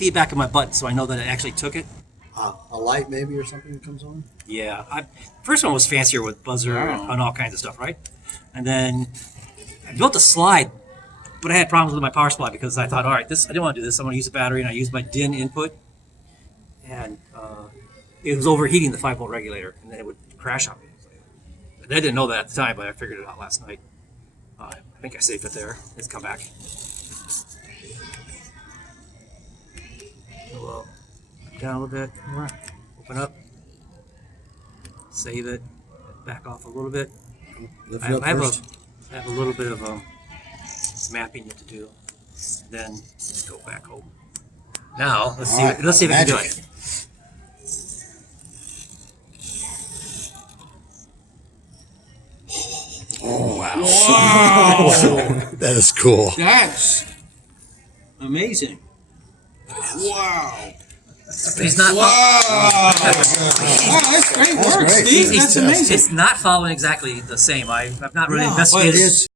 feedback in my butt, so I know that it actually took it. A light maybe or something that comes on? Yeah, first one was fancier with buzzer and all kinds of stuff, right? And then I built a slide, but I had problems with my power supply because I thought, all right, I didn't want to do this. I'm going to use a battery, and I used my DIN input, and it was overheating the 5-volt regulator, and then it would crash on me. And I didn't know that at the time, but I figured it out last night. I think I saved it there. It's come back. Well, down a little bit more, open up, save it, back off a little bit. Lift I it up have first. a little bit of mapping yet to do, then go back home. Now let's see. All right, Let's see if we can do magic. it. That is cool. That's amazing. Wow. He's not. Wow. That's great work, great. Steve. That's amazing. It's not following exactly the same. I've not really No, but investigated. it's